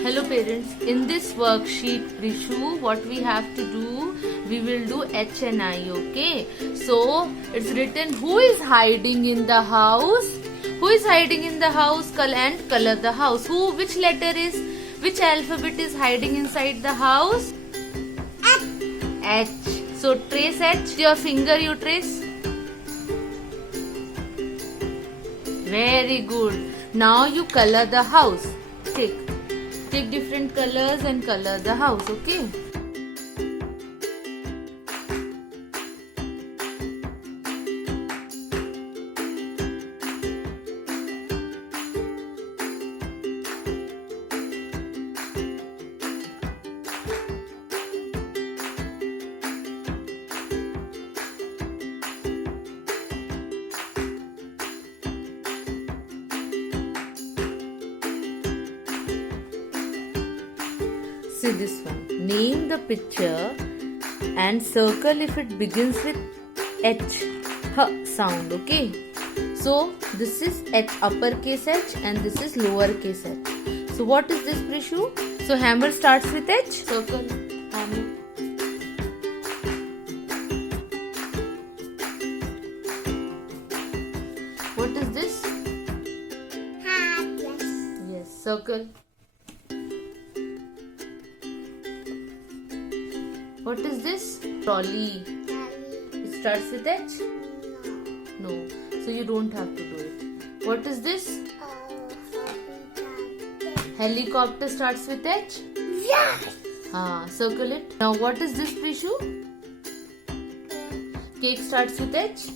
Hello parents, in this worksheet Prishu, what we have to do, we will do H and I, okay? So it's written who is hiding in the house? Who is hiding in the house? And color the house. Which letter is, which alphabet is hiding inside the house? H. So trace H, your finger you trace. Very good. Now you color the house. Take different colors and color the house, okay? See this one. Name the picture and circle if it begins with H sound, okay? So this is H, uppercase H, and this is lowercase H. So what is this, Prishu? So hammer starts with H. Circle hammer. What is this? Yes, circle. What is this? Trolley. It starts with H? No. So you don't have to do it. What is this? Helicopter starts with H? Yes. Circle it. Now what is this, Prishu? Cake starts with H?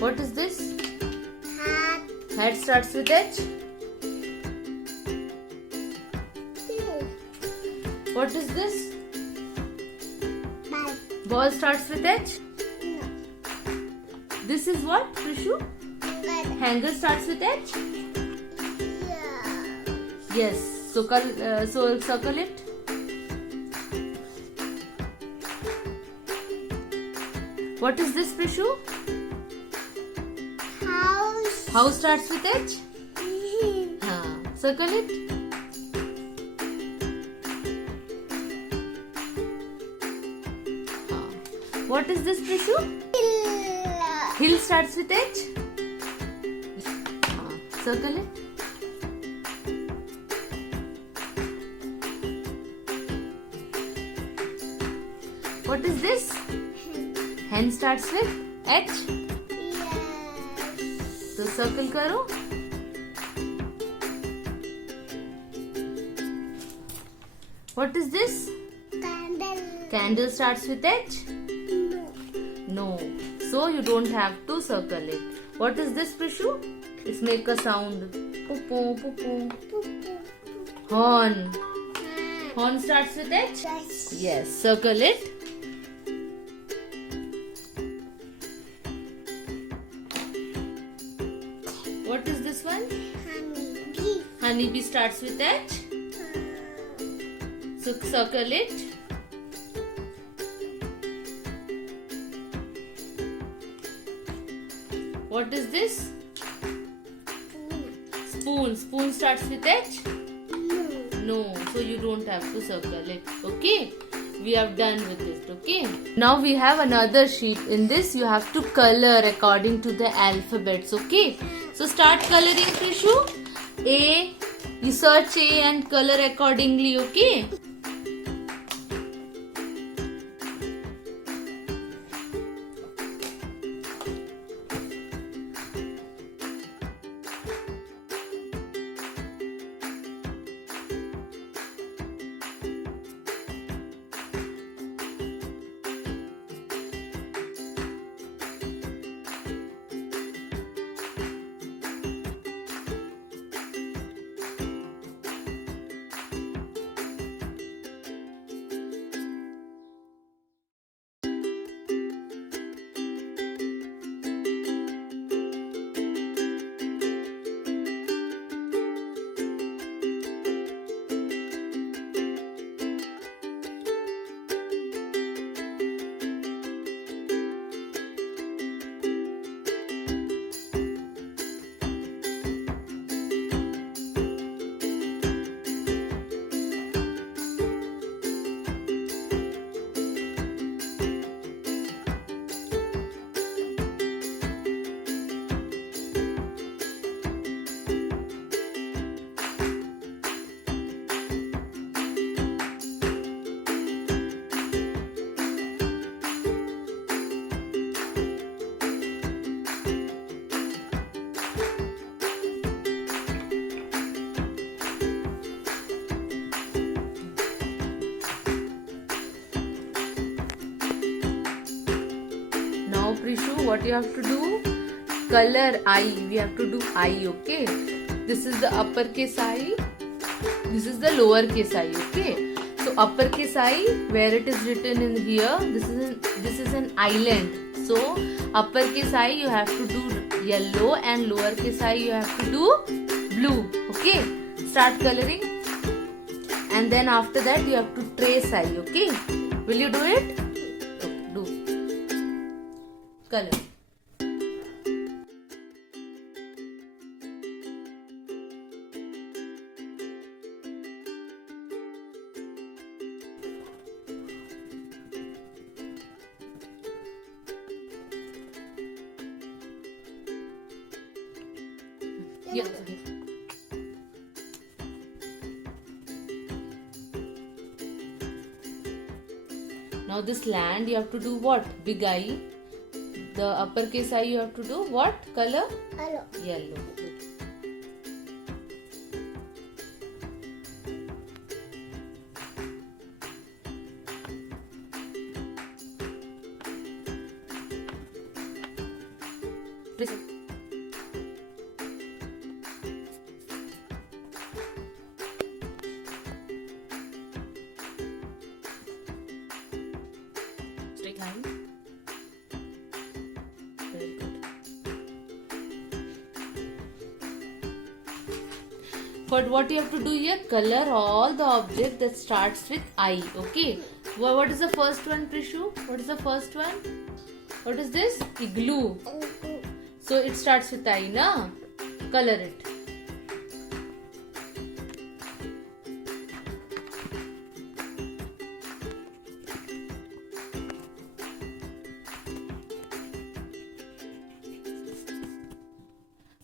What is this? Hat. Hat starts with H? What is this? Ball starts with H? No. This is what, Prishu? Hanger starts with H? Yeah. Yes. So circle it. What is this, Prishu? House. House starts with H? Circle it. What is this, Prishu? Hill starts with H? Circle it. What is this? Hen starts with H? Yes. So circle karo. What is this? Candle. Candle starts with H? No. No. So you don't have to circle it. What is this, Prishu? It's make a sound. Poo-poo, poo-poo. Horn. Horn starts with H? Yes. Yes. Circle it. What is this one? Honeybee. Honeybee starts with H. So circle it. What is this? Spoon. Spoon starts with H? No. No. So you don't have to circle it. Okay? We have done with it. Okay? Now we have another sheet. In this you have to color according to the alphabets. Okay? So start coloring, Prishu. A. You search A and color accordingly. Okay? Prishu, what you have to do? Color I. We have to do I, okay? This is the uppercase I. This is the lowercase I, okay? So uppercase I, where it is written in here, this is an island. So uppercase I you have to do yellow and lowercase I you have to do blue, okay? Start coloring. And then after that you have to trace I, okay? Will you do it? Okay, do. Color. Yeah. Now this land you have to do what? Big I. The uppercase I you have to do what? Color? Hello. Yellow. Good. Straight line. Very good. But what you have to do here, color all the object that starts with I, okay? What is the first one, Prishu? What is the first one? What is this? Igloo. So it starts with I, na? Color it.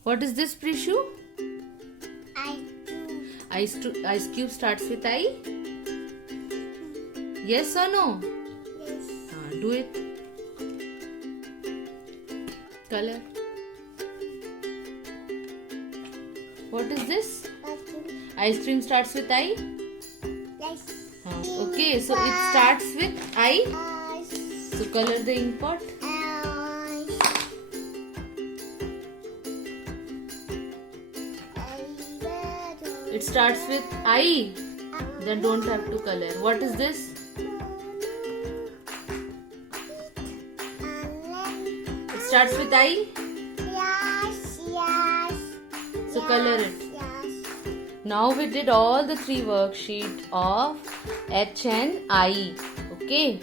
What is this, Prishu? Ice cube starts with I? Yes or no? Yes. Do it. Color. What is this? Ice cream starts with I? Yes. Okay, so it starts with I. So color the ink pot. It starts with I. Then don't have to color. What is this? It starts with I. Yes. So color it. Yes. Now we did all the 3 worksheets of H and I. Okay.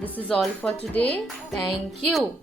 This is all for today. Thank you.